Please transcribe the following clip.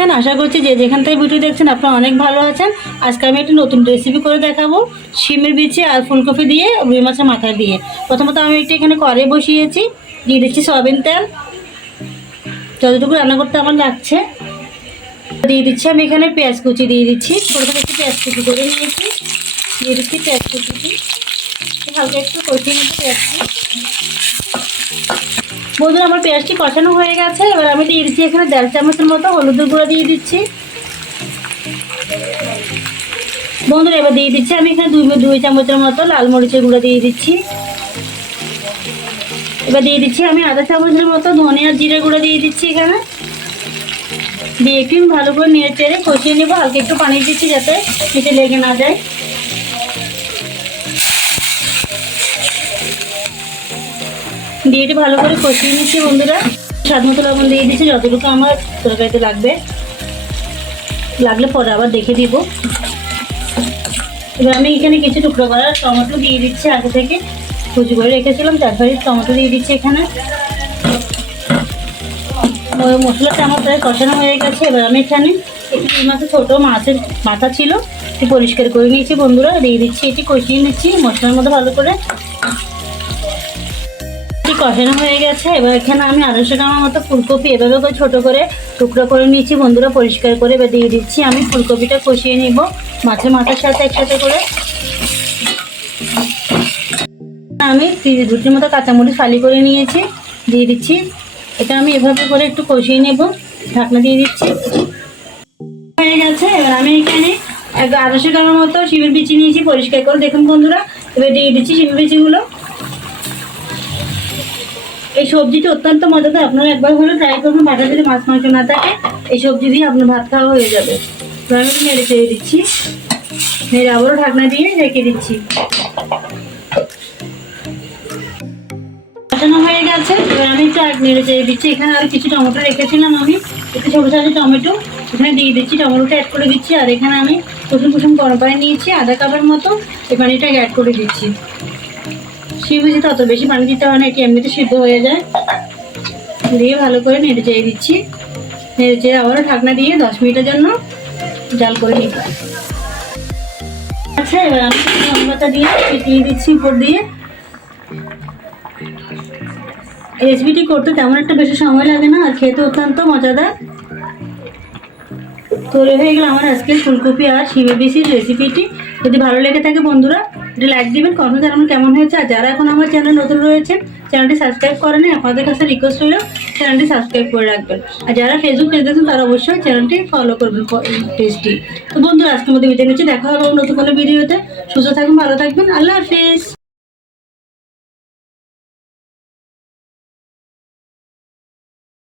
আছেন আশা করছি যে যেখান থেকে ভিডিও দেখছেন আপনারা অনেক ভালো আছেন। আজকে আমি একটা নতুন রেসিপি করে দেখাবো। শিমের বিচি আর ফুলকপি দিয়ে, রুই মাছের মাথা দিয়ে। প্রথমত আমি একটি এখানে কড়াই বসিয়েছি। দিয়ে দিচ্ছি সয়াবিন তেল। যতটুকু রান্না করতে আমার লাগছে। দিয়ে দিচ্ছি আমি এখানে পেঁয়াজ কুচি দিয়ে দিচ্ছি। ছোটো একটু পেঁয়াজ কুচি করে নিয়েছি। দিয়ে দিচ্ছি পেঁয়াজ কুচি। হালকা একটু কষিয়ে নিচ্ছি পেঁয়াজটি বন্ধুরা, আমার পেঁয়াজটি কষানো হয়ে গেছে। এবার আমি দিয়ে দিচ্ছি এখানে দেড় চামচের মতো হলুদের গুঁড়ো দিয়ে দিচ্ছি। বন্ধুরা, এবার দিয়ে দিচ্ছি আমি এখানে দুই দুই চামচের মতো লাল মরিচের গুঁড়ো দিয়ে দিচ্ছি। এবার দিয়ে দিচ্ছি আমি আধা চামচের মতো ধনে আর জিরে গুঁড়ো দিয়ে দিচ্ছি এখানে। দিয়ে একটু ভালো করে নিয়ে চেড়ে কষিয়ে নেব। হালকা একটু পানি দিচ্ছি যাতে নিচে লেগে না যায়। দিয়ে এটি ভালো করে কষিয়ে নিচ্ছি বন্ধুরা। স্বাদ মতো লবণ দিয়ে দিচ্ছি, যতটুকু আমার তরকারিতে লাগবে। লাগলে পরে আবার দেখে দিব। এবার আমি এখানে কিছু টুকরো করা টমেটো দিয়ে দিচ্ছি আগে থেকে। কুচি করে রেখেছিলাম, তারপরে টমেটো দিয়ে দিচ্ছি এখানে। ওই মশলাটা আমার প্রায় কষানো হয়ে গেছে। এবার আমি এখানে মাছের ছোটো মাছের মাথা ছিল পরিষ্কার করে নিয়েছি বন্ধুরা। দিয়ে দিচ্ছি এটি কষিয়ে নিচ্ছি মশলার মধ্যে ভালো করে। কষানো হয়ে গেছে, এবার এখানে আমি আড়াইশো গ্রামের মতো ফুলকপি এভাবে করে ছোটো করে টুকরো করে নিয়েছি, বন্ধুরা পরিষ্কার করে এবার দিয়ে দিচ্ছি। আমি ফুলকপিটা কষিয়ে নিব মাছের মাথার সাথে একসাথে করে। আমি রুটির মতো কাঁচামরিচ ফালি করে নিয়েছি, দিয়ে দিচ্ছি। এটা আমি এভাবে করে একটু কষিয়ে নেব, ঢাকনা দিয়ে দিচ্ছি। হয়ে গেছে, এবার আমি এখানে আড়াইশো গ্রামের মতো শিমের বিচি নিয়েছি, পরিষ্কার করে। দেখুন বন্ধুরা, এবার দিয়ে দিচ্ছি শিমের বিচিগুলো। এই সবজিটা অত্যন্ত মজাদার। আপনারা একবার হলে ট্রাই করবেন বাটা যদি মাছ মাংস না থাকে, এই সবজি দিয়ে আপনার ভাত খাওয়া হয়ে যাবে। আমি নেড়ে চেড়ে দিচ্ছি। নেড়ে আবারও ঢাকনা দিয়ে রেখে দিচ্ছি। কষানো হয়ে গেছে। এবার আমি একটু এক নেড়ে চেড়ে দিচ্ছি। এখানে আর কিছু টমেটো রেখেছিলাম আমি। একটু ছোটো সাইজের টমেটো। এখানে দিয়ে দিচ্ছি, টমেটোটা অ্যাড করে দিচ্ছি। আর এখানে আমি কুসুম কুসুম গরম পানি নিয়েছি, আধা কাপের মতো। এই পানিটা অ্যাড করে দিচ্ছি। শিবুজিতে অত বেশি পানি দিতে হয় না এটি এমনিতে সিদ্ধ হয়ে যায়। দিয়ে ভালো করে নেড়ে চেয়ে দিচ্ছি। নেড়ে চেয়ে আবারও ঢাকনা দিয়ে দশ মিনিটের জন্য জাল করে নিতে আচ্ছা এবার আমি ধনে দিয়ে দিয়ে দিচ্ছি উপর দিয়ে। রেসিপিটি করতে তেমন একটা বেশি সময় লাগে না, আর খেতে অত্যন্ত মজাদার। তৈরি হয়ে গেল আমার আজকের ফুলকপি আর শিমের বিচির রেসিপিটি যদি ভালো লেগে থাকে বন্ধুরা এটা লাইক দিবেন কমেন্ট জানাবেন কেমন হয়েছে। আর যারা এখন আমার চ্যানেল নতুন রয়েছে চ্যানেলটি সাবস্ক্রাইব করেনি, আপনাদের কাছে রিকোয়েস্ট হলো চ্যানেলটি সাবস্ক্রাইব করে রাখবেন। আর যারা ফেসবুক পেজ দেখছেন, তারা অবশ্যই চ্যানেলটি ফলো করবেন পেজটি তো বন্ধুরা, আজকের মধ্যে বিদায় নিচ্ছি। দেখা হবে নতুন কোনো ভিডিওতে সুস্থ থাকবেন, ভালো থাকবেন। আল্লাহ হাফিজ।